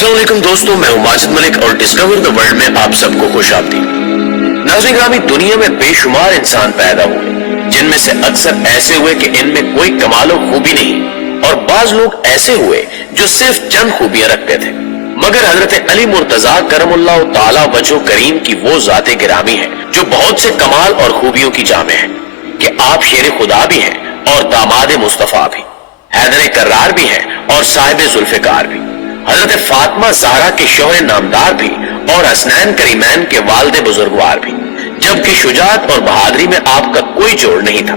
अस्सलाम वालेकुम दोस्तों, मैं हूं माजिद मलिक और डिस्कवर द वर्ल्ड में आप सबको खुश आमदीद। नाज़रीन ग्रामी, दुनिया में बेशुमार इंसान पैदा हुए जिनमें से अक्सर ऐसे हुए कि इनमें कोई कमाल और खूबी नहीं, और बाज लोग ऐसे हुए जो सिर्फ चंद खूबियां रखते थे। मगर हजरत अली मुर्तजा करमुल्लाह ताला वजहो करीम की वो ज़ाते गिरामी है जो बहुत से कमाल और खूबियों की जामे है कि आप शेर खुदा भी हैं और दामाद मुस्तफा भी, हैदर कर्रार भी हैं और साहिब जुल्फिकार भी, हजरत फातिमा ज़हरा के शौहर नामदार भी और हसनैन करीमैन के वालिद बुजुर्गवार भी, जबकि शुजाअत और बहादुरी में आपका कोई जोड़ नहीं था।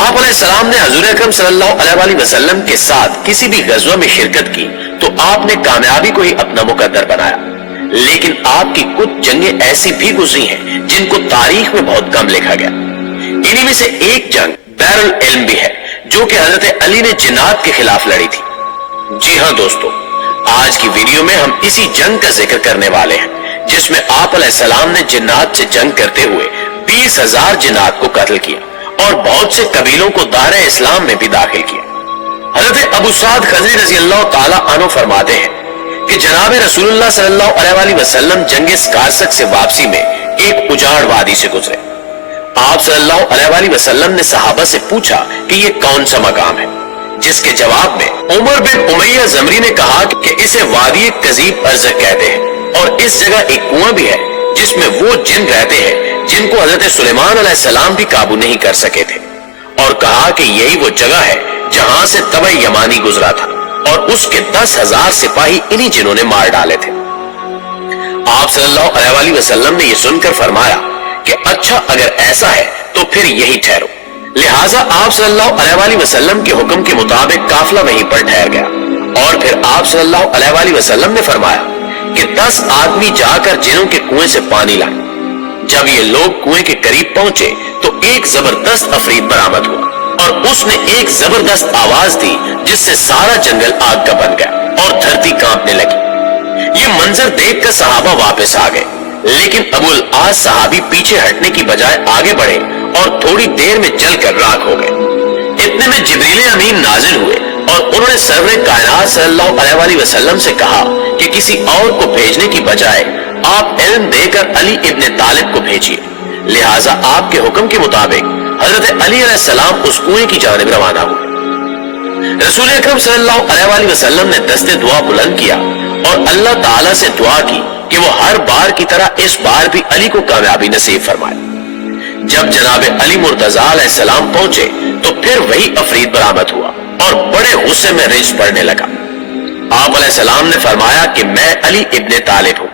आप अलैहिस्सलाम ने हुज़ूर अकरम सल्लल्लाहु अलैहि वसल्लम के साथ किसी भी गज़वा में शिरकत की तो आपने कामयाबी को ही अपना मुकद्दर बनाया, लेकिन आपकी कुछ जंगें ऐसी भी गुजरी हैं जिनको तारीख में बहुत कम लिखा गया। इन्हीं में से एक जंग बैरुल इल्म भी है जो कि हजरत अली ने जिन्नात के खिलाफ लड़ी थी। जी हाँ दोस्तों, आज की वीडियो में हम इसी जंग का जिक्र करने वाले हैं जिसमें आप अलैहिस्सलाम ने जिन्नात से जंग करते हुए 20,000 जिन्नात को कत्ल किया और बहुत से कबीलों को दायरे इस्लाम में भी दाखिल किया। हजरत अबू साद खज़री रज़ी अल्लाह ताला अन्हु फरमाते हैं कि जनाब रसूलुल्लाह सल्लल्लाहु अलैहि वसल्लम जंगे स्कारसक से वापसी में एक उजाड़ वादी से गुजरे। आप सल्लल्लाहु अलैहि वसल्लम ने सहाबा से पूछा कि ये कौन सा मकाम है, जिसके जवाब में उमर बिन उमैया ज़मरी ने कहा कि इसे वादी कज़ीब अर्ज़क कहते हैं और इस जगह एक कुआं भी है जिसमें वो जिन रहते हैं जिनको हजरत सुलेमान अलैहिस्सलाम भी काबू नहीं कर सके थे, और कहा कि यही वो जगह है जहां से तबे यमानी गुजरा था और उसके 10,000 सिपाही इन्हीं जिन्हों ने मार डाले थे। आप सल्लल्लाहु अलैहि वसल्लम ने यह सुनकर फरमाया कि अच्छा, अगर ऐसा है तो फिर यही ठहरो। लिहाजा आप सल्लल्लाहु अलैहि वसल्लम के हुक्म के मुताबिक काफिला वहीं पर ठहर गया और फिर आप सल्लल्लाहु अलैहि वसल्लम ने फरमाया कि 10 आदमी जाकर जिन्हों के कुएं से पानी लाए। जब ये लोग कुएं के करीब पहुंचे तो एक जबरदस्त अफरीद बरामद हुआ और उसने एक जबरदस्त आवाज दी जिससे सारा जंगल आग का बन गया और धरती कांपने लगी। ये मंजर देखकर सहाबा वापस आ गए, लेकिन अबुल आस सहाबी पीछे हटने की बजाय आगे बढ़े और थोड़ी देर में जलकर राख हो गए। इतने में जिब्रील अमीन नाजिल हुए और उन्होंने सरवरे कायनात सल्लल्लाहु अलैहि वसल्लम से कहा कि किसी और को भेजने की बजाय आप इल्म देकर अली इब्ने तालिब को भेजिए। लिहाजा आपके हुक्म के मुताबिक हजरत अली अलैहिस्सलाम उस कुएं की जानिब रवाना हुए। रसूल अकरम सल्लल्लाहु अलैहि वसल्लम ने दस्ते दुआ बुलंद किया और अल्लाह ताला से दुआ की कि वो हर बार की तरह इस बार भी अली को कामयाबी नसीब फरमाए। जब जनाब अली मुर्तजा अलैहिस्सलाम पहुंचे तो फिर वही अफरीद बरामद हुआ और बड़े गुस्से में रिज पड़ने लगा। आप अलैहिस्सलाम ने फरमाया कि मैं अली इब्ने तालिब हूं,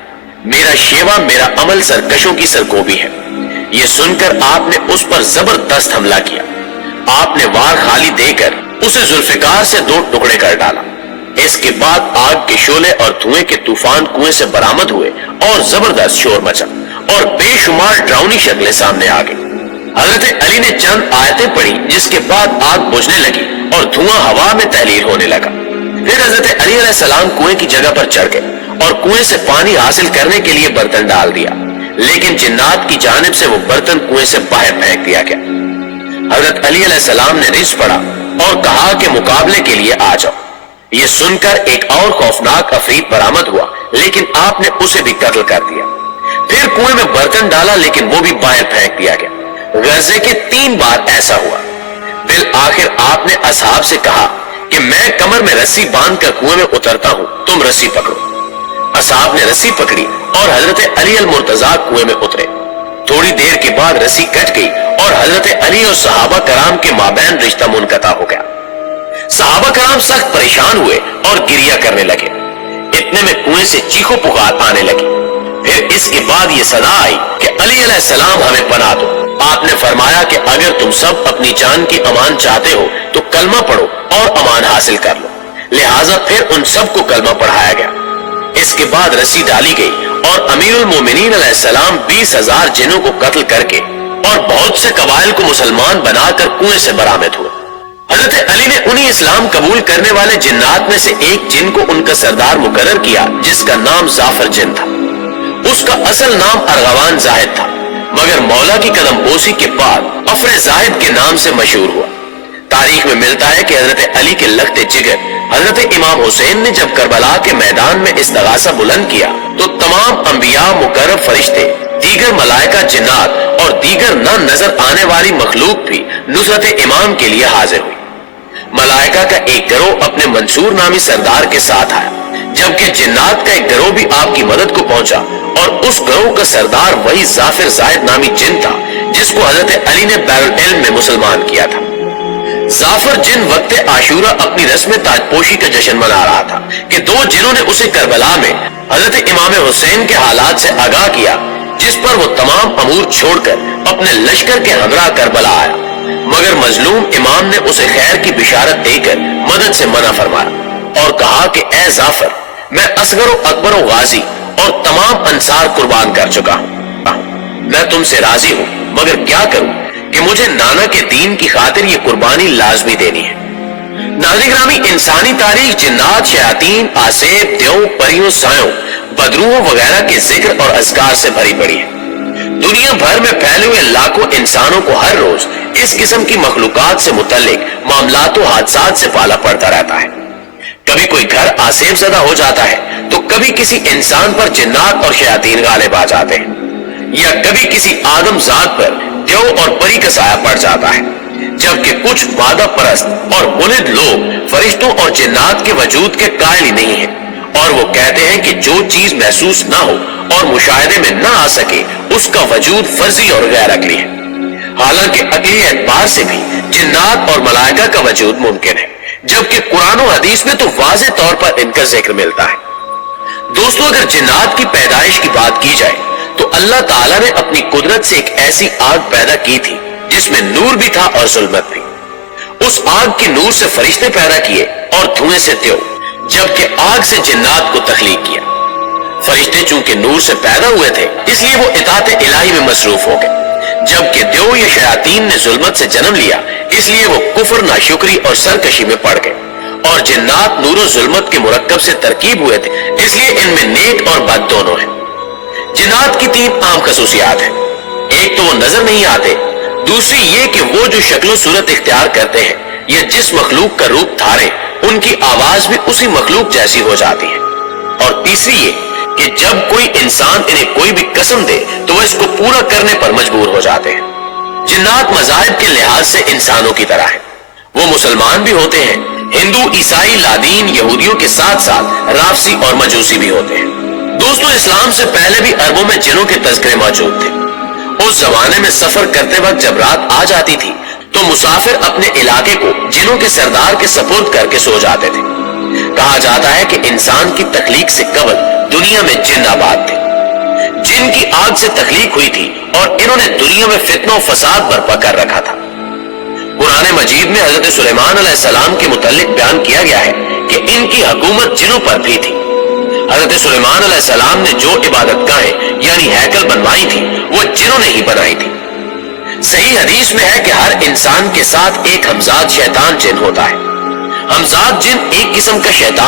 मेरा शेवा मेरा अमल सरकशों की सरकोबी है। ये सुनकर आपने उस पर जबरदस्त हमला किया। आपने वार खाली देकर उसे जुल्फिकार से 2 टुकड़े कर डाला। इसके बाद आग के शोले और धुएं के तूफान कुएं से बरामद हुए और जबरदस्त शोर मचा और बेशुमार डरावनी शक्लें सामने आ गई। हजरत अली ने चंद आयतें पढ़ी जिसके बाद आग बुझने लगी और धुआं हवा में तहलील होने लगा। फिर हजरत अली अलैहिस्सलाम कुएं की जगह पर चढ़ गए और कुएं से पानी हासिल करने के लिए बर्तन डाल दिया, लेकिन जिन्नात की जानिब से वो बर्तन कुएं से बाहर फेंक दिया गया। हजरत अली अलैहिस्सलाम ने रिज पड़ा और कहा कि मुकाबले के लिए आ जाओ। ये सुनकर एक और खौफनाक अफरीद बरामद हुआ, लेकिन आपने उसे भी कत्ल कर दिया। फिर कुएं में बर्तन डाला, लेकिन वो भी बाहर फेंक दिया गया। गज़े के 3 बार ऐसा हुआ। फिर आखिर आपने असहाब से कहा कि मैं कमर में रस्सी बांधकर कुएं में उतरता हूं, तुम रस्सी पकड़ो। असहाब ने रस्सी पकड़ी और हजरत अली अल मुर्तजा कुएं में उतरे। थोड़ी देर के बाद रस्सी कट गई और हजरत अली और सहाबा कराम के माबैन रिश्ता मुनक़ता हो गया। सहाबा कराम सख्त परेशान हुए और गिरिया करने लगे। इतने में कुएं से चीखो पुकार आने लगी। फिर इसके बाद ये सदा आई कि अली अलैहिस्सलाम हमें पनाह दो। आपने फरमाया कि अगर तुम सब अपनी जान की अमान चाहते हो तो कलमा पढ़ो और अमान हासिल कर लो। लिहाजा फिर उन सबको कलमा पढ़ाया गया। इसके बाद रस्सी डाली गई और अमीरुल मोमिनीन अलैहिस्सलाम 20,000 जिन्नों को कत्ल करके और बहुत से कबाइल को मुसलमान बनाकर कुएं से बरामद हुए। हजरत अली ने उन्हीं इस्लाम कबूल करने वाले जिन्नात में से एक जिन को उनका सरदार मुकर्रर किया, जिसका नाम जाफर जिन था। उसका असल नाम अरगवान जाहिद था, मगर मौला की कदमबोसी के बाद अफरे जाहिद के नाम से मशहूर हुआ। तारीख में मिलता है कि हजरत अली के लख्ते जिगर حضرت امام حسین نے جب کربلا کے میدان میں استغاثہ بلند کیا تو تمام انبیاء، مقرب فرشتے، دیگر ملائکہ، جنات اور دیگر نہ نظر آنے والی مخلوق بھی نصرت امام کے لیے حاضر ہوئی۔ ملائکہ کا ایک گروہ اپنے منصور نامی سردار کے ساتھ آیا، جبکہ جنات کا ایک گروہ بھی آپ کی مدد کو پہنچا، اور اس گروہ کا سردار وہی ظافر زاہد نامی جن تھا جس کو حضرت علی نے بیرالعلم میں مسلمان کیا تھا۔ ظافر جن وقت عاشورہ اپنی رسم تاج پوشی کا جشن منا رہا تھا کہ دو جنوں نے اسے کربلا میں حضرت امام حسین کے حالات سے آگاہ کیا، جس پر وہ تمام امور چھوڑ کر اپنے لشکر کے ہمراہ کربلا آیا، مگر مظلوم امام نے اسے خیر کی بشارت دے کر مدد سے منع فرمایا اور کہا کہ اے ظافر، میں اصغر و اکبر و غازی اور تمام انصار قربان کر چکا ہوں، میں تم سے راضی ہوں، مگر کیا کروں کہ مجھے نانا کے دین کی خاطر یہ قربانی لازمی دینی ہے۔ ناظرین گرامی، انسانی تاریخ جنات، شیاطین، آسیب، دیوں، پریوں، سایوں، بدروحوں وغیرہ کے ذکر اور اذکار سے بھری پڑی ہے۔ دنیا بھر میں پھیلے ہوئے لاکھوں انسانوں کو ہر روز اس قسم کی مخلوقات سے متعلق معاملات و حادثات سے پالا پڑتا رہتا ہے۔ کبھی کوئی گھر آسیب زدہ ہو جاتا ہے تو کبھی کسی انسان پر جنات اور شیاطین غالب آ جاتے ہیں، یا کبھی کسی آدم ذات پر دیو اور پری کا سایہ پڑ جاتا ہے، جبکہ کچھ مادہ پرست اور ملحد لوگ فرشتوں اور جنات کے وجود کے قائل ہی نہیں ہیں، اور وہ کہتے ہیں کہ جو چیز محسوس نہ ہو اور مشاہدے میں نہ آ سکے اس کا وجود فرضی اور غیر عقلی ہے، حالانکہ عقلی اعتبار سے بھی جنات اور ملائکہ کا وجود ممکن ہے، جبکہ قرآن و حدیث میں تو واضح طور پر ان کا ذکر ملتا ہے۔ دوستو، اگر جنات کی پیدائش کی بات کی جائے تو اللہ تعالیٰ نے اپنی قدرت سے ایک ایسی آگ پیدا کی تھی جس میں نور بھی تھا اور ظلمت بھی۔ اس آگ کے نور سے فرشتے پیدا کیے اور دھوئیں سے دیو، جبکہ آگ سے جنات کو تخلیق کیا۔ فرشتے چونکہ نور سے پیدا ہوئے تھے اس لیے وہ اطاعت الہی میں مصروف ہو گئے، جبکہ دیو یا شیاطین نے ظلمت سے جنم لیا اس لیے وہ کفر، ناشکری اور سرکشی میں پڑ گئے، اور جنات نور و ظلمت کے مرکب سے ترکیب ہوئے تھے اس لیے ان میں نیک اور بد دونوں ہیں۔ جنات کی تین عام خصوصیات ہیں، ایک تو وہ نظر نہیں آتے، دوسری یہ کہ وہ جو شکل و صورت اختیار کرتے ہیں یا جس مخلوق کا روپ دھارے ان کی آواز بھی اسی مخلوق جیسی ہو جاتی ہے، اور تیسری یہ کہ جب کوئی انسان انہیں کوئی بھی قسم دے تو وہ اس کو پورا کرنے پر مجبور ہو جاتے ہیں۔ جنات مذاہب کے لحاظ سے انسانوں کی طرح ہیں، وہ مسلمان بھی ہوتے ہیں، ہندو، عیسائی، لادین، یہودیوں کے ساتھ ساتھ رافضی اور مجوسی بھی ہوتے ہیں۔ دوستو، اسلام سے پہلے بھی عربوں میں جنوں کے تذکرے موجود تھے۔ اس زمانے میں سفر کرتے وقت جب رات آ جاتی تھی تو مسافر اپنے علاقے کو جنوں کے سردار کے سپرد کر کے سو جاتے تھے۔ کہا جاتا ہے کہ انسان کی تخلیق سے قبل دنیا میں جن آباد تھے، جن کی آگ سے تخلیق ہوئی تھی، اور انہوں نے دنیا میں فتنہ و فساد برپا کر رکھا تھا۔ قرآن مجید میں حضرت سلیمان علیہ السلام کے متعلق بیان کیا گیا ہے کہ ان کی حکومت جنوں پر بھی تھی۔ حضرت سلیمان علیہ السلام نے جو عبادت گاہیں یعنی ہیکل بنوائی تھی وہ جنوں نے ہی بنائی تھی۔ صحیح حدیث میں ہے کہ ہر انسان کے ساتھ ایک ہمزاد شیطان جن ہوتا ہے۔ ہمزاد جن ایک قسم کا شیطان